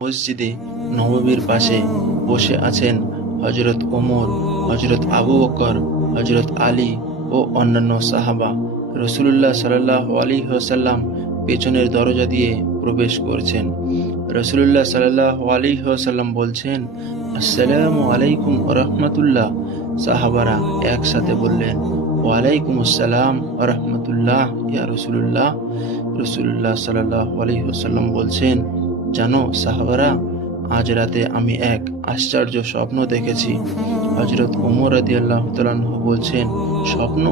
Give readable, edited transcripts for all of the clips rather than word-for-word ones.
মসজিদে নববীর পাশে বসে আছেন হযরত ওমর, হযরত আবু বকর, হযরত আলী ও অন্যান্য সাহাবা। রাসূলুল্লাহ সাল্লাল্লাহু আলাইহি ওয়াসাল্লাম পেছনের দরজা দিয়ে প্রবেশ করছেন। রাসূলুল্লাহ সাল্লাল্লাহু আলাইহি ওয়াসাল্লাম বলছেন, আসসালামু আলাইকুম ওয়া রাহমাতুল্লাহ। সাহাবারা একসাথে বললেন, ওয়ালাইকুম আসসালাম ওয়া রাহমাতুল্লাহ ইয়া রাসূলুল্লাহ। রাসূলুল্লাহ সাল্লাল্লাহু আলাইহি ওয়াসাল্লাম বলছেন, জানো সাহাবারা, আজ রাতে আমি এক আশ্চর্য স্বপ্ন দেখেছি। হযরত ওমর রাদিয়াল্লাহু তাআলা আনহু বলছেন, স্বপ্ন?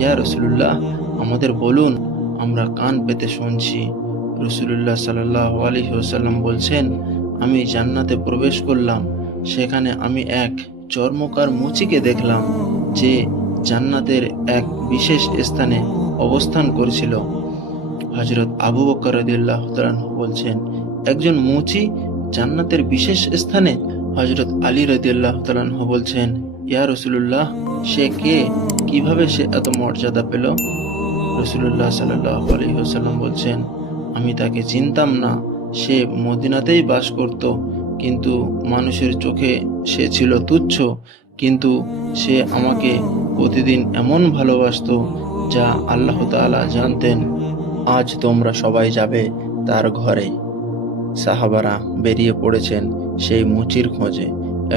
ইয়া রাসূলুল্লাহ, আমাদের বলুন, আমরা কান পেতে শুনছি। রাসূলুল্লাহ সাল্লাল্লাহু আলাইহি ওয়াসাল্লাম বলছেন, আমি জান্নাতে প্রবেশ করলাম। সেখানে আমি এক চর্মকার মুচিকে দেখলাম, যে জান্নাতের এক বিশেষ স্থানে অবস্থান করছিল। হযরত আবু বকর রাদিয়াল্লাহু তাআলা আনহু বলছেন, একজন মুচি জান্নাতের বিশেষ স্থানে? হযরত আলী রাদিয়াল্লাহু তাআলা আনহু বলছেন, ইয়া রাসূলুল্লাহ, সে কে? কিভাবে সে এত মর্যাদা পেল? রাসূলুল্লাহ সাল্লাল্লাহু আলাইহি ওয়াসাল্লাম বলছেন, আমি তাকে চিনতাম না। সে মদিনাতেই বাস করত, কিন্তু মানুষের চোখে সে ছিল তুচ্ছ। কিন্তু সে আমাকে প্রতিদিন এমন ভালোবাসতো, যা আল্লাহ তাআলা জানতেন। আজ তোমরা সবাই যাবে তার ঘরে। সাহাবারা বেরিয়ে পড়েছেন সেই মুচির খোঁজে।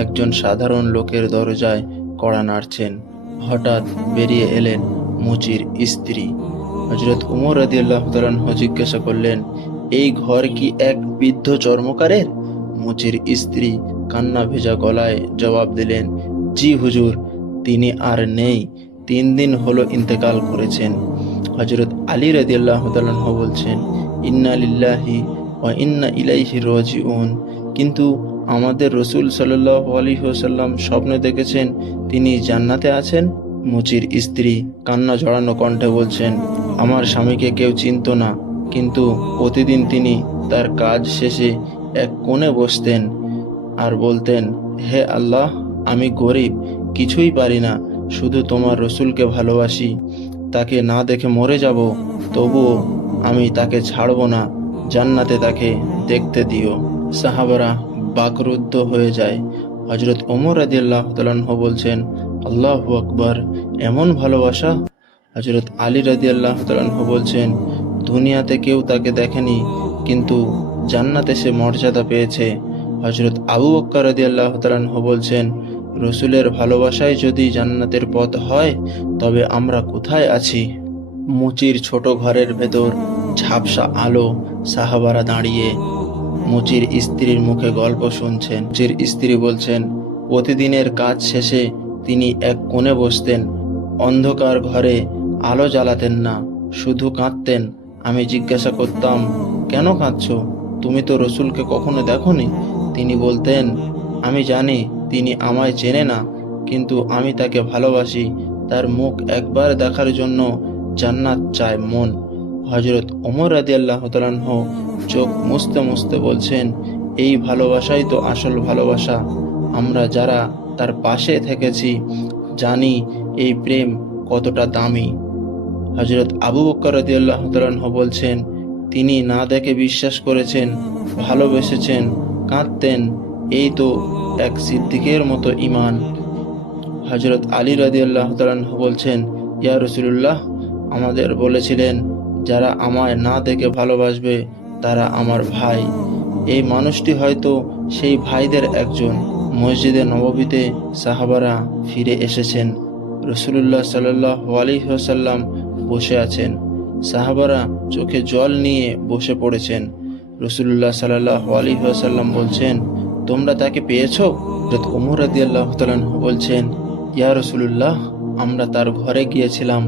একজন সাধারণ লোকের দরজায় কড়া নাড়ছেন। হঠাৎ বেরিয়ে এলেন মুচির স্ত্রী। হযরত ওমর রাদিয়াল্লাহু তাআলা আনহু জিজ্ঞাসা করলেন, এই ঘর কি এক বৃদ্ধ চর্মকারের? মুচির স্ত্রী কান্না ভেজা গলায় জবাব দিলেন, জি হুজুর, তিনি আর নেই। 3 দিন হলো ইন্তেকাল করেছেন। হযরত আলী রাদিয়াল্লাহু তাআলা আনহু বলছেন, ইন্না লিল্লাহি ওয়া ইন্না ইলাইহি রাজিউন। কিন্তু আমাদের রাসূল সাল্লাল্লাহু আলাইহি ওয়াসাল্লাম স্বপ্নে দেখেছেন তিনি জান্নাতে আছেন। মুচির স্ত্রী কান্না জড়ানো কণ্ঠে বলছেন, আমার স্বামীকে কেউ চিনত না, কিন্তু প্রতিদিন তিনি তার কাজ শেষে এক কোণে বসতেন আর বলতেন, হে আল্লাহ, আমি গরিব, কিছুই পারি না, শুধু তোমার রসুলকে ভালোবাসি। তাকে না দেখে মরে যাব, তবুও আমি তাকে ছাড়ব না। জান্নাতে তাকে দেখতে দিও। সাহাবারা বাকরুদ্ধ হয়ে যায়। হযরত ওমর রাদিয়াল্লাহু তাআলা আনহু বলছেন, আল্লাহু আকবার, এমন ভালোবাসা? হযরত আলী রাদিয়াল্লাহু তাআলা আনহু বলছেন, দুনিয়াতে কেউ তাকে দেখেনি, কিন্তু জান্নাতে সে মর্যাদা পেয়েছে। হযরত আবু বকর রাদিয়াল্লাহু তাআলা আনহু বলছেন, রসুলের ভালোবাসায় যদি জান্নাতের পথ হয়, তবে আমরা কোথায় আছি? মুচির ছোট ঘরের ভেতর ঝাপসা আলো। সাহাবারা দাঁড়িয়ে মুচির স্ত্রীর মুখে গল্প শুনছেন। মুচির স্ত্রী বলছেন, প্রতিদিনের কাজ শেষে তিনি এক কোণে বসতেন, অন্ধকার ঘরে আলো জ্বালাতেন না, শুধু কাঁদতেন। আমি জিজ্ঞাসা করতাম, কেন কাঁদছো? তুমি তো রসুলকে কখনো দেখোনি। তিনি বলতেন, আমি জানি তিনি আমায় চেনে না, কিন্তু আমি তাকে ভালোবাসি। তার মুখ একবার দেখার জন্য জান্নাত চায় মন। হযরত ওমর রাদিয়াল্লাহু তাআলা আনহু চোখ মুছতে মুছতে বলছেন, এই ভালোবাসাই তো আসল ভালোবাসা। আমরা যারা তার পাশে থেকেছি জানি এই প্রেম কতটা দামি। হযরত আবু বকর রাদিয়াল্লাহু তাআলা আনহু বলছেন, তিনি না দেখে বিশ্বাস করেছেন, ভালোবেসেছেন, কাঁদতেন। এই তো এক সিদ্দিকের মতো ঈমান। হযরত আলী রাদিয়াল্লাহু তাআলা আনহু বলছেন, ইয়া রাসূলুল্লাহ, আমাদের বলেছিলেন, যারা আমায় না দেখে ভালোবাসবে তারা আমার ভাই। এই মানুষটি হয়তো সেই ভাইদের একজন। মসজিদে নববীতে সাহাবারা ফিরে এসেছেন। রাসূলুল্লাহ সাল্লাল্লাহু আলাইহি ওয়াসাল্লাম বসে আছেন। সাহাবারা চোখে জল নিয়ে বসে পড়েছেন। রাসূলুল্লাহ সাল্লাল্লাহু আলাইহি ওয়াসাল্লাম বলছেন, তোমরা তাকে পেয়েছো? হযরত ওমর রাদিয়াল্লাহু তাআলা আনহু বলছেন, ইয়া রাসূলুল্লাহ, আমরা তার ঘরে গিয়েছিলাম।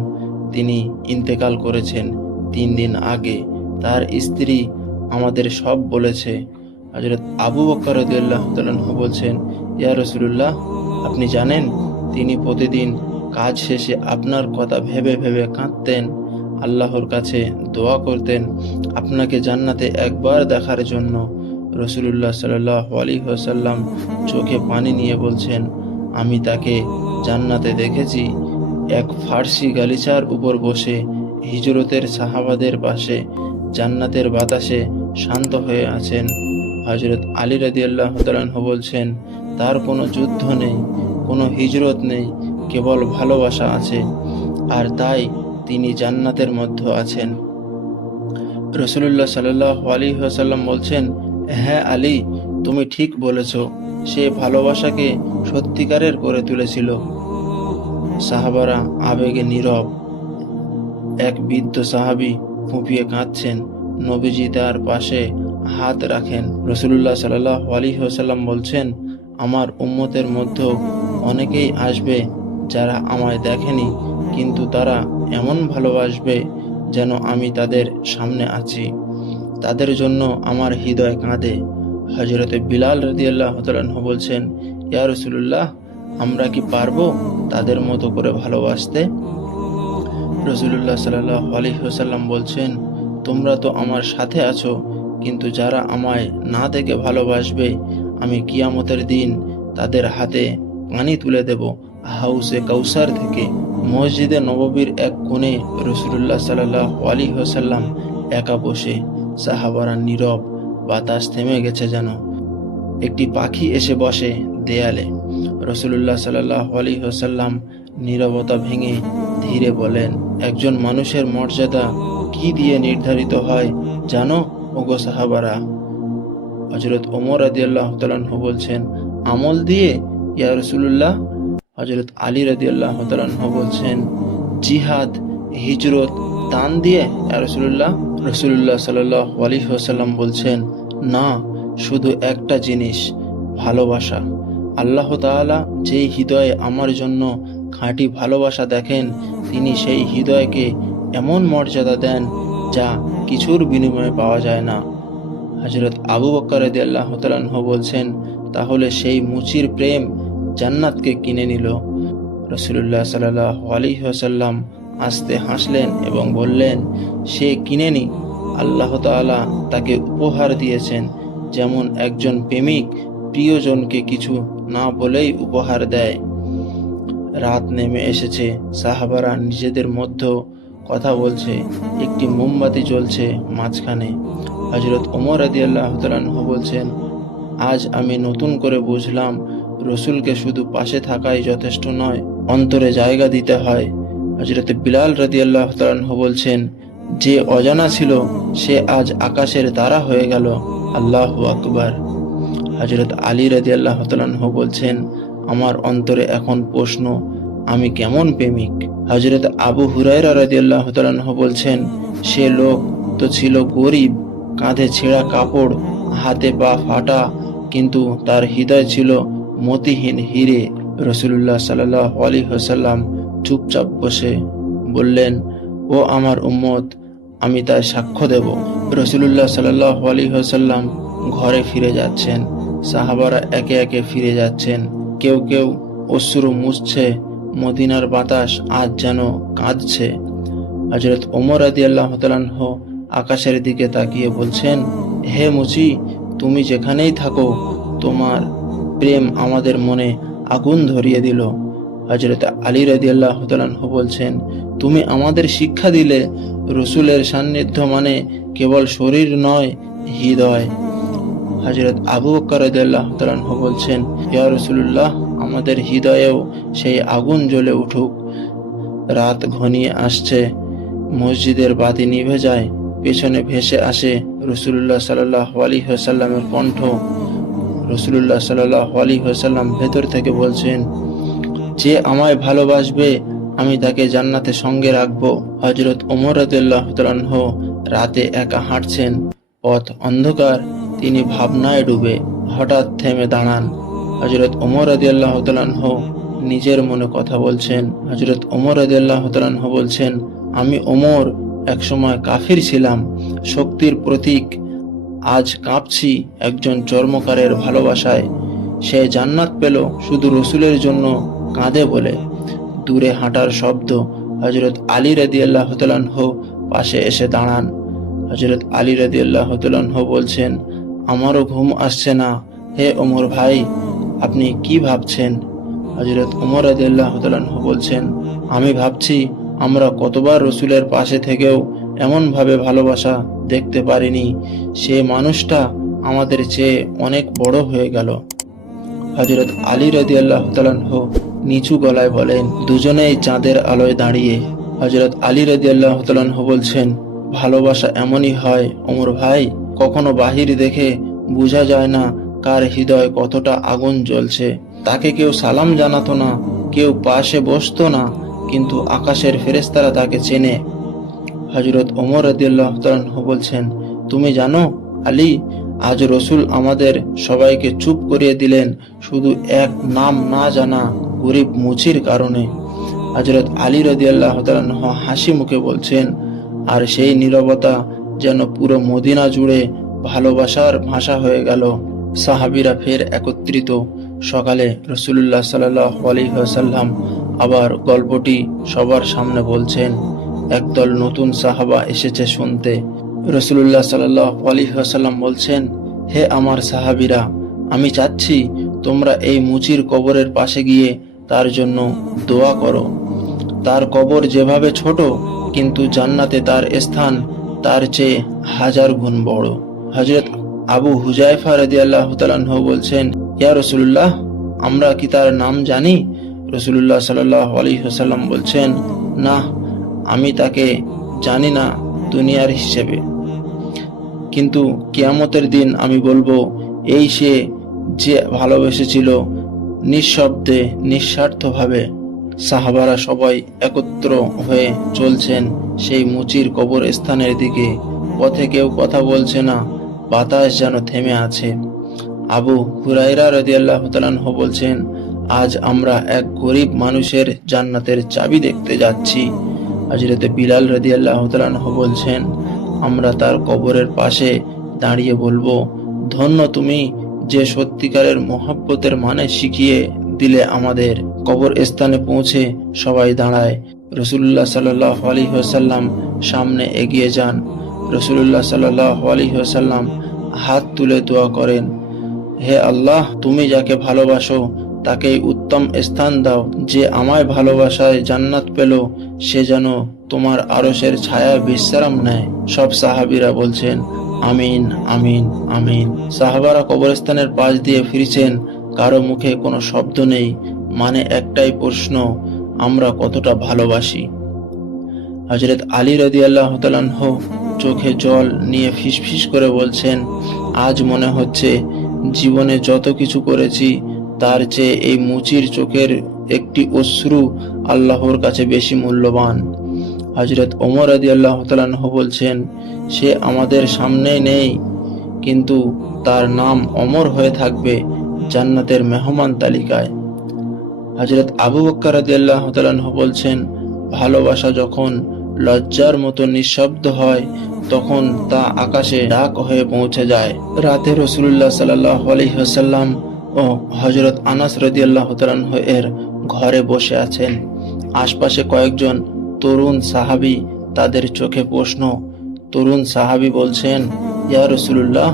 তিনি ইন্তেকাল করেছেন 3 দিন আগে। তার স্ত্রী আমাদের সব বলেছে। হযরত আবু বকর রাদিয়াল্লাহু তাআলা আনহু বলছেন, ইয়া রাসূলুল্লাহ, আপনি জানেন তিনি প্রতিদিন কাজ শেষে আপনার কথা ভেবে ভেবে কাঁদতেন, আল্লাহর কাছে দোয়া করতেন আপনাকে জান্নাতে একবার দেখার জন্য। রাসূলুল্লাহ সাল্লাল্লাহু আলাইহি ওয়াসাল্লাম চোখে পানি নিয়ে বলছেন, আমি তাকে জান্নাতে দেখেছি, এক ফার্সি গালিচার উপর বসে হিজরতের সাহাবাদের পাশে, জান্নাতের বাতাসে শান্ত হয়ে আছেন। হযরত আলী রাদিয়াল্লাহু তাআলা আনহু বলছেন, তার কোনো যুদ্ধ নেই, কোনো হিজরত নেই, কেবল ভালোবাসা আছে, আর তাই তিনি জান্নাতের মধ্যে আছেন। রাসূলুল্লাহ সাল্লাল্লাহু আলাইহি ওয়াসাল্লাম বলছেন, হ্যাঁ আলী, তুমি ঠিক বলেছ, সে ভালোবাসাকে সত্যিকারের করে তুলেছিল। সাহাবারা আবেগে নীরব। এক বৃদ্ধ সাহাবী ফুঁপিয়ে কাঁদছেন। নবীজি তার পাশে হাত রাখেন। রাসূলুল্লাহ সাল্লাল্লাহু আলাইহি ওয়াসাল্লাম বলছেন, আমার উম্মতের মধ্যে অনেকেই আসবে যারা আমায় দেখেনি, কিন্তু তারা এমন ভালোবাসবে যেন আমি তাদের সামনে আছি। তাদের জন্য আমার হৃদয় কাঁদে। হযরতে বিলাল রাদিয়াল্লাহু তাআলা আনহু বলছেন, ইয়া রাসূলুল্লাহ, আমরা কি পারবো তাদের মতো করে ভালোবাসতে? রাসূলুল্লাহ সাল্লাল্লাহু আলাইহি ওয়াসাল্লাম বলছেন, তোমরা তো আমার সাথে আছো, কিন্তু যারা আমায় না দেখে ভালোবাসবে, আমি কিয়ামতের দিন তাদের হাতে পানি তুলে দেব হাউসে কাউসার থেকে। মসজিদে নববীর এক কোণে রাসূলুল্লাহ সাল্লাল্লাহু আলাইহি ওয়াসাল্লাম একা বসে। সাহাবারা নীরব, বাতাস থেমে গেছে যেন। একটি পাখি এসে বসে দেয়ালে। রাসূলুল্লাহ সাল্লাল্লাহু আলাইহি ওয়াসাল্লাম নীরবতা ভেঙে ধীরে বলেন, একজন মানুষের মর্যাদা কি দিয়ে নির্ধারিত হয় জানো ওগো সাহাবারা? হযরত ওমর রাদিয়াল্লাহু তাআলা আনহু বলছেন, আমল দিয়ে ইয়া রাসূলুল্লাহ। হযরত আলী রাদিয়াল্লাহু তাআলা আনহু বলছেন, জিহাদ, হিজরত, দান দিয়ে ইয়া রাসূলুল্লাহ। রাসূলুল্লাহ সাল্লাল্লাহু আলাইহি ওয়াসাল্লাম বলছেন, না, শুধু একটা জিনিস, ভালোবাসা। আল্লাহ তাআলা যেই হৃদয়ে আমার জন্য খাঁটি ভালোবাসা দেখেন, তিনি সেই হৃদয়কে এমন মর্যাদা দেন যা কিছুর বিনিময়ে পাওয়া যায় না। হযরত আবু বকর রাদিয়াল্লাহু তাআলা আনহু বলছেন, তাহলে সেই মুচির প্রেম জান্নাতকে কিনে নিল। রাসূলুল্লাহ সাল্লাল্লাহু আলাইহি ওয়াসাল্লাম আস্তে হাসলেন এবং বললেন, সে কিনেনি, আল্লাহ তাআলা তাকে উপহার দিয়েছেন, যেমন একজন প্রেমিক প্রিয়জনকে কিছু না বলেই উপহার দেয়। রাত নেমে এসেছে। সাহাবারা নিজেদের মধ্যে কথা বলছে। একটি মোমবাতি জ্বলছে মাঝখানে। হযরত ওমর রাদিয়াল্লাহু তাআলা আনহু বলছেন, আজ আমি নতুন করে বুঝলাম, রসুলকে শুধু পাশে থাকাই যথেষ্ট নয়, অন্তরে জায়গা দিতে হয়। হযরত বিলাল রাদিয়াল্লাহু তাআলা আনহু বলছেন, যে অজানা ছিল সে আজ আকাশের তারা হয়ে গেল। আল্লাহু আকবার। হযরত আলী রাদিয়াল্লাহু তাআলা আনহু বলছেন, আমার অন্তরে এখন প্রশ্ন, আমি কেমন প্রেমিক? হযরত আবু হুরায়রা রাদিয়াল্লাহু তাআলা আনহু বলছেন, সে লোক তো ছিল গরিব, কাঁধে ছেঁড়া কাপড়, হাতে পা ফাটা, কিন্তু তার হৃদয় ছিল মতিহীন হীরে। রাসূলুল্লাহ সাল্লাল্লাহু আলাইহি ওয়াসাল্লাম চুপচাপ বসে বললেন, ও আমার উম্মত, আমি তার সাক্ষ্য দেব। রাসূলুল্লাহ সাল্লাল্লাহু আলাইহি ওয়াসাল্লাম ঘরে ফিরে যাচ্ছেন। সাহাবারা একে একে ফিরে যাচ্ছেন। কেউ কেউ অশ্রু মুছছে। মদিনার বাতাস আজ যেন কাঁদছে। হযরত ওমর রাদিয়াল্লাহু তাআলা আনহু আকাশের দিকে তাকিয়ে বলছেন, হে মুচি, তুমি যেখানেই থাকো, তোমার প্রেম আমাদের মনে আগুন ধরিয়ে দিল। হযরত আলী রাদিয়াল্লাহু তাআলা আনহু বলছেন, তুমি আমাদের শিক্ষা দিলে, রসুলের সান্নিধ্য মানে কেবল শরীর নয়, হৃদয়। হযরত আবু বকর রাদিয়াল্লাহু তাআলা আনহু বলছেন, ইয়া রাসূলুল্লাহ, আমাদের হৃদয়েও সেই আগুন জ্বলে উঠুক। রাত ঘনিয়ে আসছে। মসজিদের বাতি নিভে যায়। পেছনে ভেসে আসে রাসূলুল্লাহ সাল্লাল্লাহু আলাইহি ওয়াসাল্লামের কণ্ঠ। রাসূলুল্লাহ সাল্লাল্লাহু আলাইহি ওয়াসাল্লাম ভেতর থেকে বলছেন, যে আমায় ভালোবাসবে আমি তাকে জান্নাতে সঙ্গে রাখবো। হযরত ওমর রাদিয়াল্লাহু তাআলা আনহু রাতে একা হাঁটছেন। পথ অন্ধকার। তিনি ভাবনায় ডুবে। হঠাৎ থেমে দাঁড়ান। হযরত ওমর রাদিয়াল্লাহু তাআলা আনহু নিজের মনে কথা বলছেন। হযরত ওমর রাদিয়াল্লাহু তাআলা আনহু বলছেন, আমি ওমর একসময় কাফির ছিলাম, শক্তির প্রতীক। আজ কাঁপছি একজন চর্মকারের ভালোবাসায়। সে জান্নাত পেল শুধু রসুলের জন্য কাঁদে বলে। দূরে হাঁটার শব্দ। হযরত আলী রাদিয়াল্লাহু তাআলা আনহু পাশে এসে দাঁড়ান। হযরত আলী রাদিয়াল্লাহু তাআলা আনহু বলছেন, আমারও ঘুম আসছে না। হে ওমর ভাই, আপনি কি ভাবছেন? হযরত ওমর রাদিয়াল্লাহু তাআলা আনহু বলছেন, আমি ভাবছি আমরা কতবার রসুলের পাশে থেকেও এমন ভাবে ভালোবাসা দেখতে পারিনি। সে মানুষটা আমাদের চেয়ে অনেক বড় হয়ে গেল। হযরত আলী রাদিয়াল্লাহু তাআলা আনহু নিচু গলায় বলেন, দুজনেই চাঁদের আলোয় দাঁড়িয়ে। হযরত আলী রাদিয়াল্লাহু তাআলা আনহু বলছেন, ভালোবাসা এমনই হয় ওমর ভাই, কখনো বাহির দেখে বোঝা যায় না কার হৃদয় কতটা আগুন জ্বলছে। তাকে কেউ সালাম জানাতো না, কেউ পাশে বসতো না, কিন্তু আকাশের ফেরেশতারা তাকে চেনে। হযরত ওমর রাদিয়াল্লাহু তাআলা আনহু বলছেন, তুমি জানো আলী, আজ রসুল আমাদের সবাইকে চুপ করিয়ে দিলেন শুধু এক নাম না জানা গরিব মুচির কারণে। হযরত আলী রাদিয়াল্লাহু তাআলা আনহু হাসি মুখে বলছেন, আর সেই নীরবতা যেন পুরো মদিনা জুড়ে ভালোবাসার ভাষা হয়ে গেল। সাহাবীরা ফের একত্রিত। সকালে রাসূলুল্লাহ সাল্লাল্লাহু আলাইহি ওয়াসাল্লাম আবার গল্পটি সবার সামনে বলছেন। একদল নতুন সাহাবা এসেছে শুনতে। রাসূলুল্লাহ সাল্লাল্লাহু আলাইহি ওয়াসাল্লাম বলছেন, হে আমার সাহাবীরা, আমি চাচ্ছি তোমরা এই মুচির কবরের পাশে গিয়ে তার জন্য দোয়া করো। তার কবর যেভাবে ছোট, কিন্তু জান্নাতে তার স্থান তার চেয়ে 1000 গুণ বড়। হযরত আবু হুযায়ফা রাদিয়াল্লাহু তাআলা আনহু বলছেন, ইয়া রাসূলুল্লাহ, আমরা কি তার নাম জানি? রাসূলুল্লাহ সাল্লাল্লাহু আলাইহি ওয়াসাল্লাম বলছেন, না, আমি তাকে জানি না দুনিয়ার হিসেবে, কিন্তু কিয়ামতের দিন আমি বলবো, এই সে যে ভালোবেসেছিল নিঃশব্দে নিঃস্বার্থভাবে। সাহাবারা সবাই একত্র হয়ে চলছেন সেই মুচির কবরস্থানের দিকে। পথে কেউ কথা বলছে না, বাতাস যেন থেমে আছে। আবু হুরায়রা রাদিয়াল্লাহু তাআলা আনহু বলছেন, আজ আমরা এক গরিব মানুষের জান্নাতের চাবি দেখতে যাচ্ছি। হযরত বিলাল রাদিয়াল্লাহু তাআলা আনহু বলছেন, আমরা তার কবরের পাশে দাঁড়িয়ে বলবো, ধন্য তুমি যে সত্যিকারের মহব্বতের মানে শিখিয়ে দিলে আমাদের। কবরস্থানে পৌঁছে সবাই দাঁড়ায়। রাসূলুল্লাহ সাল্লাল্লাহু আলাইহি ওয়াসাল্লাম সামনে এগিয়ে যান। রাসূলুল্লাহ সাল্লাল্লাহু আলাইহি ওয়াসাল্লাম হাত তুলে দোয়া করেন, হে আল্লাহ, তুমি যাকে ভালোবাসো তাকেই উত্তম স্থান দাও। যে আমায় ভালোবাসায় জান্নাত পেল, সে যেন তোমার আরশের ছায়ায় বিশ্রাম নেয়। সব সাহাবীরা বলছেন, আমিন আমিন আমিন। সাহাবারা কবরস্থানের পাশ দিয়ে ফিরছেন, কারো মুখে কোনো শব্দ নেই, মানে একটাই প্রশ্ন, আমরা কতটা ভালোবাসি। হযরত আলী রাদিয়াল্লাহু তাআলা আনহু চোখে জল নিয়ে ফিসফিস করে বলছেন, আজ মনে হচ্ছে জীবনে যত কিছু করেছি তার চেয়ে এই মুচির চোখের একটি অশ্রু আল্লাহর কাছে বেশি মূল্যবান। হযরত ওমর রাদিয়াল্লাহু তাআলা আনহু বলছেন, সে আমাদের সামনে নেই, কিন্তু তার নাম অমর হয়ে থাকবে জান্নাতের মেহমান তালিকায়। হযরত আবু বকর রাদিয়াল্লাহু তাআলা আনহু বলছেন, ভালোবাসা যখন লজ্জার মতো নিঃশব্দ হয়, তখন তা আকাশে ডাক হয়ে পৌঁছে যায়। রাতে রাসূলুল্লাহ সাল্লাল্লাহু আলাইহি ওয়াসাল্লাম ও হযরত আনাস রাদিয়াল্লাহু তাআলা আনহু এর ঘরে বসে আছেন। আশপাশে কয়েকজন তরুণ সাহাবী, তাদের চোখে প্রশ্ন। তরুণ সাহাবী বলছেন, ইয়া রাসূলুল্লাহ,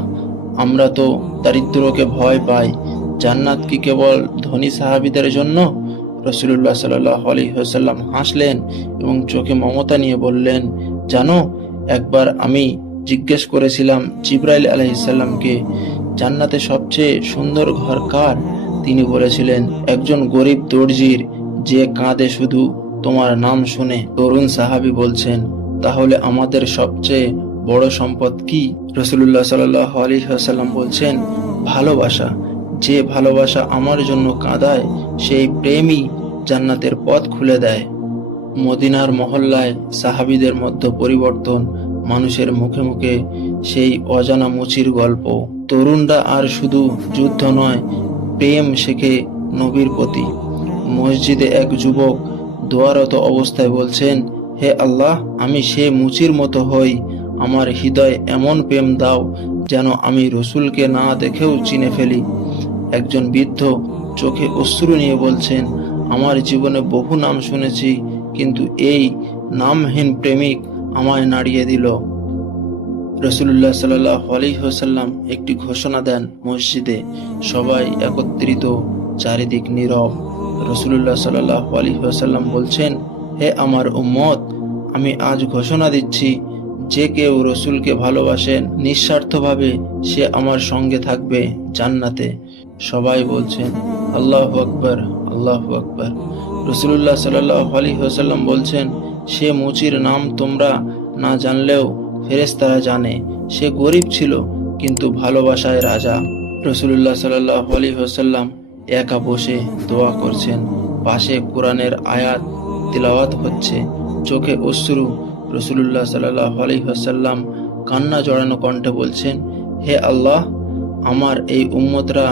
আমরা তো দারিদ্রকে ভয় পাই, জান্নাত কি কেবল ধনী সাহাবীদের জন্য? রাসূলুল্লাহ সাল্লাল্লাহু আলাইহি ওয়াসাল্লাম হাসলেন এবং চোখে মমতা নিয়ে বললেন, জানো, একবার আমি জিজ্ঞেস করেছিলাম জিবরাইল আলাইহিস সালামকে, জান্নাতে সবচেয়ে সুন্দর ঘর কার? তিনি বলেছিলেন, একজন গরিব দর্জির, যে কাঁদে শুধু তোমার নাম শুনে। তরুণ সাহাবী বলছেন, তাহলে আমাদের সবচেয়ে বড় সম্পদ কি? রাসূলুল্লাহ সাল্লাল্লাহু আলাইহি ওয়াসাল্লাম বলছেন, ভালোবাসা। যে ভালোবাসা আমার জন্য কাঁদায়, সেই প্রেমই জান্নাতের পথ খুলে দেয়। মদিনার মহল্লায় সাহাবীদের মধ্যে পরিবর্তন, মানুষের মুখে মুখে সেই অজানা মুচির গল্প। তরুণরা আর শুধু যুদ্ধ নয়, প্রেম শেখে নবীর প্রতি। মসজিদে এক যুবক দোয়ারত অবস্থায় বলছেন, হে আল্লাহ, আমি সে মুচির মতো হই, আমার হৃদয়ে এমন প্রেম দাও যেন আমি রসুলকে না দেখেও চিনে ফেলি। একজন বৃদ্ধ চোখে অশ্রু নিয়ে বলছেন, আমার জীবনে বহু নাম শুনেছি, কিন্তু এই নামহীন প্রেমিক আমায় নাড়িয়ে দিল। রাসূলুল্লাহ সাল্লাল্লাহু আলাইহি ওয়াসাল্লাম একটি ঘোষণা দেন মসজিদে। সবাই একত্রিত, চারিদিক নীরব। রাসূলুল্লাহ সাল্লাল্লাহু আলাইহি ওয়াসাল্লাম বলছেন, হে আমার উম্মত, আমি আজ ঘোষণা দিচ্ছি, যে কেউ রসুলকে ভালোবাসেন নিঃস্বার্থভাবে সে আমার সঙ্গে থাকবে জান্নাতে। সবাই বলছেন আল্লাহু আকবার, আল্লাহু আকবার। রাসূলুল্লাহ সাল্লাল্লাহু আলাইহি ওয়াসাল্লাম বলছেন, সে মুচির নাম তোমরা না জানলেও ফেরেশতারা জানে। সে গরিব ছিল কিন্তু ভালোবাসায় রাজা। রাসূলুল্লাহ সাল্লাল্লাহু আলাইহি ওয়াসাল্লাম একা বসে দোয়া করছেন, পাশে কোরআনের আয়াত তিলাওয়াত হচ্ছে, চোখে অশ্রু। রাসূলুল্লাহ সাল্লাল্লাহু আলাইহি ওয়াসাল্লাম কান্না জড়ানো কণ্ঠে বলছেন, হে আল্লাহ, আমার এই উম্মতরা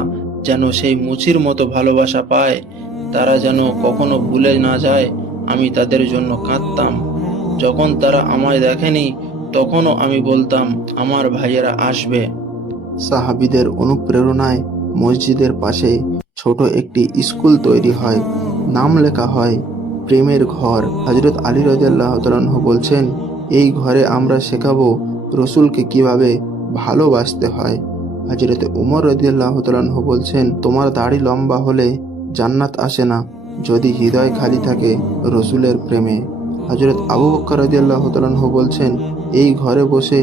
যেন সেই মুচির মতো ভালোবাসা পায়, তারা যেন কখনো ভুলে না যায় আমি তাদের জন্য কাঁদতাম। যখন তারা আমায় দেখেনি তখনও আমি বলতাম আমার ভাইয়েরা আসবে। সাহাবীদের অনুপ্রেরণায় মসজিদের পাশে ছোট একটি স্কুল তৈরি হয়, নাম লেখা হয় প্রেমের ঘর। হযরত আলী রাদিয়াল্লাহু তাআলা আনহু বলছেন, এই ঘরে আমরা শেখাবো রসুলকে কিভাবে ভালোবাসতে হয়। হযরত উমর রাদিয়াল্লাহু তাআলা আনহু বলছেন, তোমার দাড়ি লম্বা হলে জান্নাত আসে না যদি হৃদয় খালি থাকে রসুলের প্রেমে। হযরত আবু বকর রাদিয়াল্লাহু তাআলা আনহু বলছেন, এই ঘরে বসে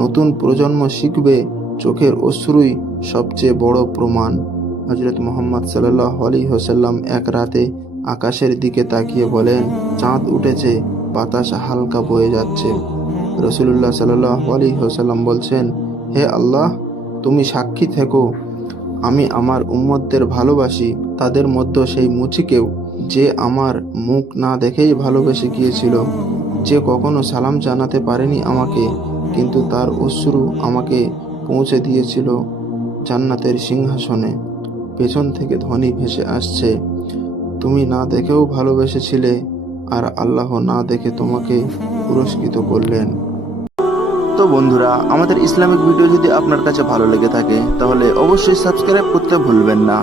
নতুন প্রজন্ম শিখবে চোখের অশ্রুই সবচেয়ে বড় প্রমাণ। হযরত মুহাম্মদ সাল্লাল্লাহু আলাইহি ওয়াসাল্লাম এক রাতে আকাশের দিকে তাকিয়ে বলেন, চাঁদ উঠেছে, বাতাস হালকা বয়ে যাচ্ছে। রাসূলুল্লাহ সাল্লাল্লাহু আলাইহি ওয়াসাল্লাম বলছেন, হে আল্লাহ, তুমি সাক্ষী থেকো, আমি আমার উম্মতদের ভালোবাসি, তাদের মধ্যে সেই মুচিকেও যে আমার মুখ না দেখেই ভালোবেসে গিয়েছিল, যে কখনো সালাম জানাতে পারেনি আমাকে, কিন্তু তার অশ্রু আমাকে পৌঁছে দিয়েছিল জান্নাতের সিংহাসনে। পেছন থেকে ধ্বনি ভেসে আসছে, তুমি না দেখেও ভালোবেসেছিলে আর আল্লাহ না দেখে তোমাকে পুরস্কৃত করলেন। তো বন্ধুরা, আমাদের ইসলামিক ভিডিও যদি আপনার কাছে ভালো লেগে থাকে তাহলে অবশ্যই সাবস্ক্রাইব করতে ভুলবেন না।